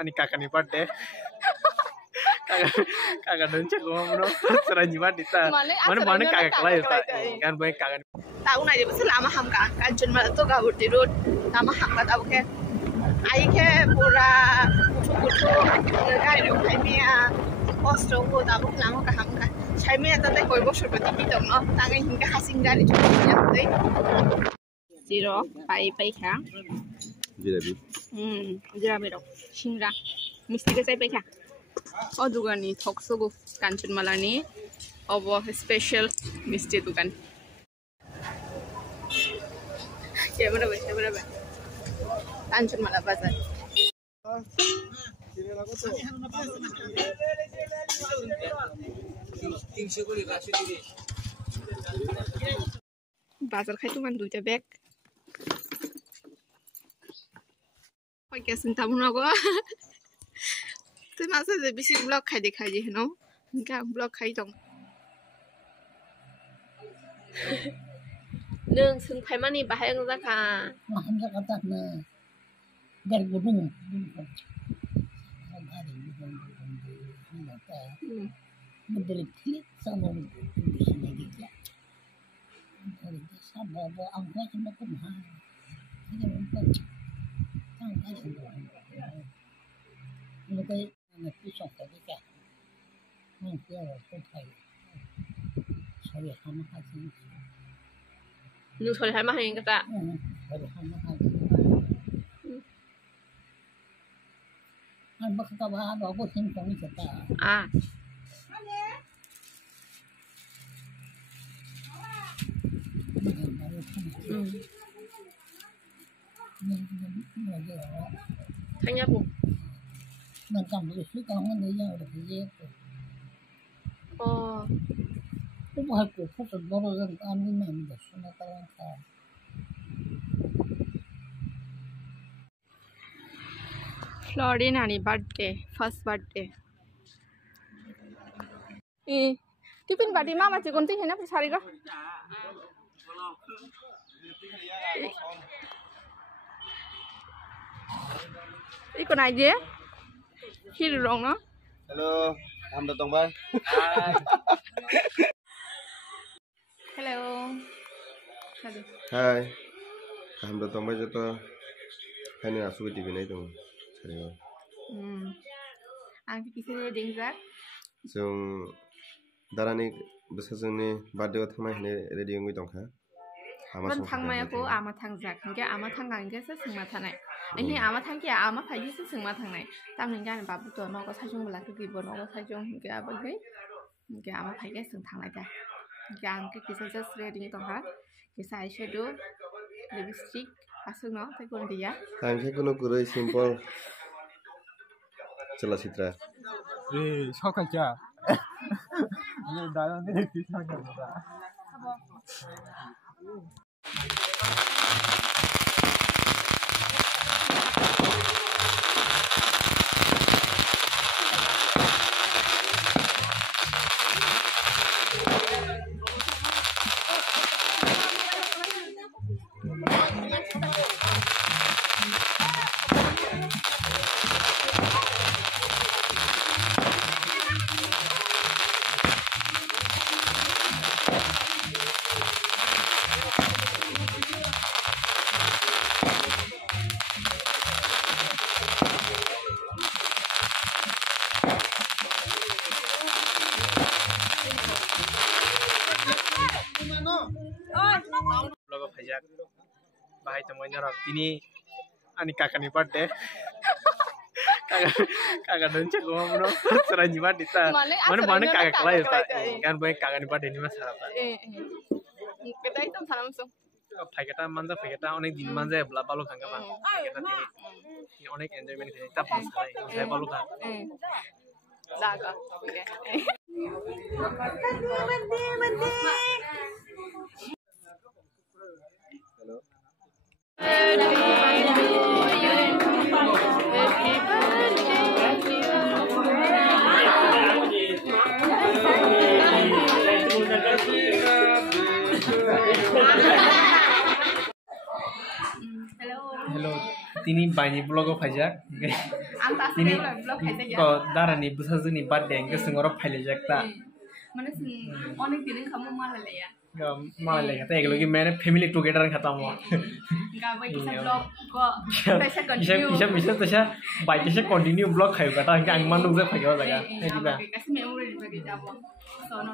Ani kakak ni birthday. Kakak donce gua mau seranji birthday ta. Mana kakak kelai ta. Kan boy kakak. Tahu na jadi selama hamka kan cuma tu kabur tidur nama hamka tahu ke. Ai ke pura kutu ngai lu kai mia posto ko tahu lama ka hamka. Sai mia tadi koi bos seperti itu no. Tangan hingga hasing dari tu ya tu. Zero pai kah. Jirabi. Jirabi dok. Singra. Mesti ke saya pai kah. Oh duga ni thoksogo kancun malani. Obo special mesti dukan. Ya berapa? Kancun malah bazar. Bazar khai tu kan duja bag. Koi kesin tamu nago. Tu masa je bisi blog khai je no. Enggak blog khai dong. Neng sun khai mani bahaya ngak ka. Maham kata na bergudung. Memberi klik sama di sini dia. Sabab angka cuma kumah. Ini memang tanggal semua. Lalu nak pisah tadi kan. Mungkin orang Thai. Saya sama hati. Lu soal sama yang kata. Saya sama hati. An bakal bahan aku simpang kita. Ah. Tanya bu. Macam itu kamu dia udah dia. Oh. Itu aku fokus baru kan kami memang sudah tahu kan. Florina ni birthday, first birthday. Tiffin party mama cikun ti hena pisari ga. Ikon aja. Hiru dong no. Halo, ham datang bang. Hello. Hai. Ham datang bang jatuh. Hani asuh di sini tuh. Ang kisah dingzak. जों दारानि बोसोरजोंनि बार्थडेआव थांनाय होननाय ready ngui दंखा मन थांमायाखौ आमा थांजाक इनके आमा थांगांगेसो सोंमा थानाय इनि आमा थांके आमा फाइगिसो सोंमा थांनाय तामनि गान बाबु तो नगो साइजों बलाखौ गिबो नगो साइजों इनके आबगै इनके आमा फाइगे सों थांनाय दा इनके आंके किसा जस्ट रेडि दंखा किसा आईशेडो लिपस्टिक आसुन न थाइगोन दिया आंके कोनो गुरै सिम्पल चला चित्रा सकाळच्या दादा सांगा Bahaya temannya orang ini ani kakak ni birthday. Kakak donce gua mau seranji birthday ta. Mana kakak kelai ta. Kan boy kakak ni birthday ni masalah ta. Kita itu salam langsung. Paiketa manja paiketa onek din manja bela balu kan kan. Paiketa ini onek enjoyment kan. Tapi saya balu kan. Daga. tini bani blog phajak Anta tini asli blog খাইছে ko darani busajuni birthday ke singoro phailejak ta মানে অনেক দিন খামো মালালে ya মালে ta eglogi mane family together khatamo gabai isa blog ko taisa isa continue isa bisa taisa bike se continue blog khayo ta ang manung je phagyo jaga kasi memory bagi jabo so no